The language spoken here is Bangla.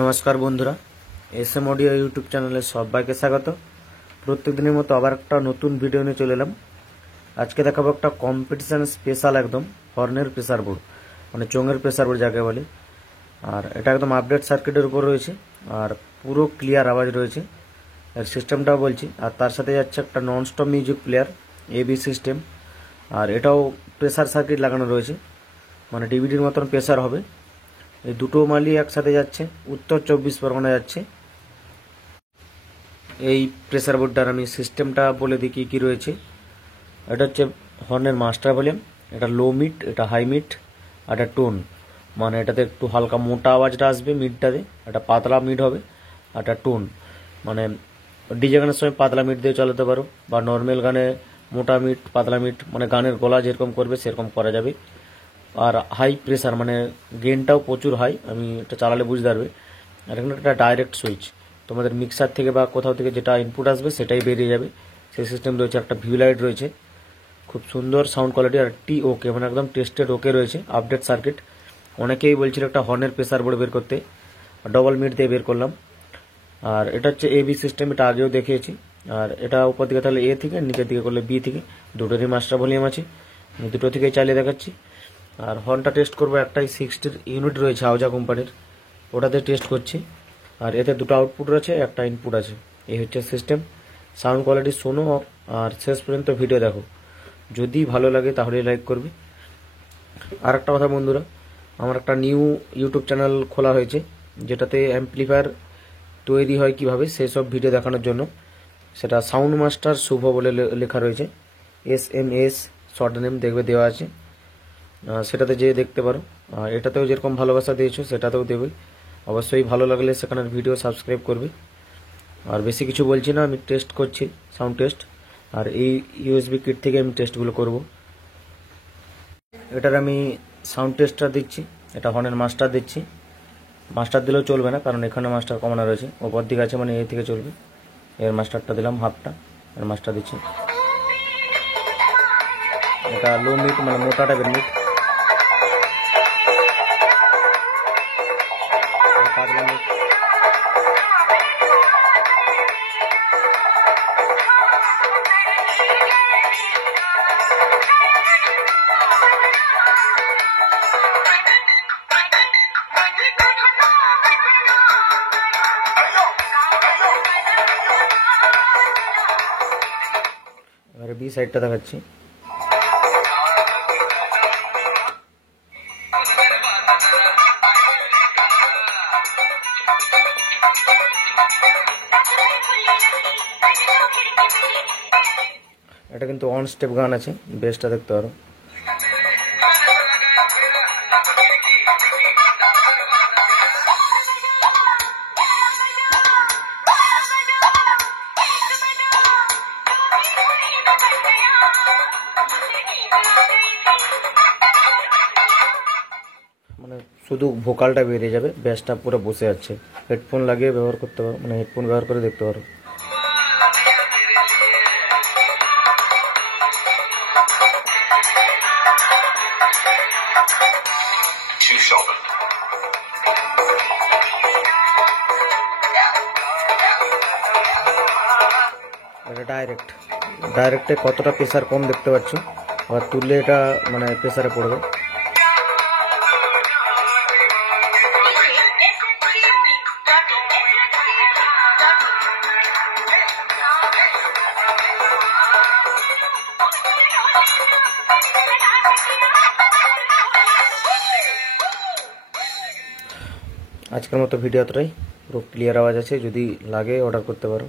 নমস্কার বন্ধুরা, এসএম অডিও ইউটিউব চ্যানেলে সবাইকে স্বাগত। প্রত্যেক দিনের মতো আবার একটা নতুন ভিডিও নিয়ে চলে এলাম। আজকে দেখাবো একটা কম্পিটিশন স্পেশাল একদম হর্নের প্রেসার বোর্ড, মানে চোঙের প্রেসার বোর্ড যাকে বলে। আর এটা একদম আপডেট সার্কিটের উপর রয়েছে আর পুরো ক্লিয়ার আওয়াজ রয়েছে। এর সিস্টেমটাও বলছি, আর তার সাথে যাচ্ছে একটা non stop music player AB system. আর এটাও প্রেসার সার্কিট লাগানো রয়েছে, মানে ডিভিডির মতন প্রেসার হবে। এই দুটো মালই একসাথে যাচ্ছে, উত্তর 24 পরগনা যাচ্ছে। এই প্রেসার বোর্ডটার আমি সিস্টেমটা বলে দিই কী কী রয়েছে। এটা হচ্ছে হর্নের মাস্টার ভলিউম, এটা লো মিড, এটা হাই মিড, আর এটা টোন। মানে এটাতে একটু হালকা মোটা আওয়াজটা আসবে মিডটাতে, এটা পাতলা মিড হবে। আর এটা টোন, মানে ডিজে গানের সময় পাতলা মিড দিয়ে চালাতে পারো, বা নর্মাল গানে মোটা মিড পাতলা মিড, মানে গানের গলা যেরকম করবে সেরকম করা যাবে। আর হাই প্রেসার, মানে গেনটাও প্রচুর হাই, আমি এটা চালালে বুঝতে পারবে। আর এখানে একটা ডাইরেক্ট সুইচ, তোমাদের মিক্সার থেকে বা কোথাও থেকে যেটা ইনপুট আসবে সেটাই বেরিয়ে যাবে, সেই সিস্টেম রয়েছে। একটা ভিউ লাইট রয়েছে, খুব সুন্দর সাউন্ড কোয়ালিটি। আর টি ওকে, মানে একদম টেস্টেড ওকে রয়েছে, আপডেট সার্কিট। অনেকেই বলছিল একটা হর্নের প্রেসার বোর্ড বের করতে, ডবল মিড দিয়ে বের করলাম। আর এটা হচ্ছে এবি সিস্টেম, এটা আগেও দেখিয়েছি। আর এটা উপর দিকে তাহলে এ থেকে, নিচের দিকে করলে বি থেকে, দুটোরই মাস্টার ভলিউম আছে, আমি দুটো থেকেই চালিয়ে দেখাচ্ছি। আর হর্নটা টেস্ট করবো, একটাই 60 ইউনিট রয়েছে আওজা কোম্পানির, ওটাতে টেস্ট করছি। আর এতে দুটো আউটপুট রয়েছে, একটা ইনপুট আছে। এই হচ্ছে সিস্টেম। সাউন্ড কোয়ালিটি শোনো আর শেষ পর্যন্ত ভিডিও দেখো, যদি ভালো লাগে তাহলে লাইক করবে। আর একটা কথা বন্ধুরা, আমার একটা নিউ ইউটিউব চ্যানেল খোলা হয়েছে, যেটাতে অ্যাম্পলিফায়ার তৈরি হয় কিভাবে সেসব ভিডিও দেখানোর জন্য। সেটা সাউন্ড মাস্টার শুভ বলে লেখা রয়েছে, SMS শর্ট নেম দেখবে দেওয়া আছে, সেটাতে যেয়ে দেখতে পারো। আর এটাতেও যেরকম ভালোবাসা দিয়েছো সেটাতেও দেবে। অবশ্যই ভালো লাগলে সেখানের ভিডিও সাবস্ক্রাইব করবে। আর বেশি কিছু বলছি না, আমি টেস্ট করছি, সাউন্ড টেস্ট। আর এই USB কিট থেকে আমি টেস্টগুলো করব। এটার আমি সাউন্ড টেস্টটা দিচ্ছি, এটা হর্নের মাস্টার দিচ্ছি। মাস্টার দিলেও চলবে না, কারণ এখানে মাস্টার কমানো রয়েছে, ওপর দিকে আছে, মানে এই থেকে চলবে। এর মাস্টারটা দিলাম হাফটা, এর মাস্টার দিচ্ছি। এটা লো মিট, মানে মোটা টাইপের মিট। এবারে বি সাইডটা দেখাচ্ছি। এটা কিন্তু অন স্টেপ গান আছে, বেসটা দেখতে পারো। মানে শুধু ভোকালটা বেরিয়ে যাবে, বেসটা পুরো বসে যাচ্ছে। হেডফোন লাগিয়ে ব্যবহার করতে পারো, মানে হেডফোন ব্যবহার করে দেখতে পারো। এটা ডাইরেক্টে কতটা প্রেসার কম দেখতে পাচ্ছ, আবার তুললে এটা মানে প্রেসারে পড়বে। আজকের মতো ভিডিও এতটাই, পুরো ক্লিয়ার আওয়াজ আছে, যদি লাগে অর্ডার করতে পারো।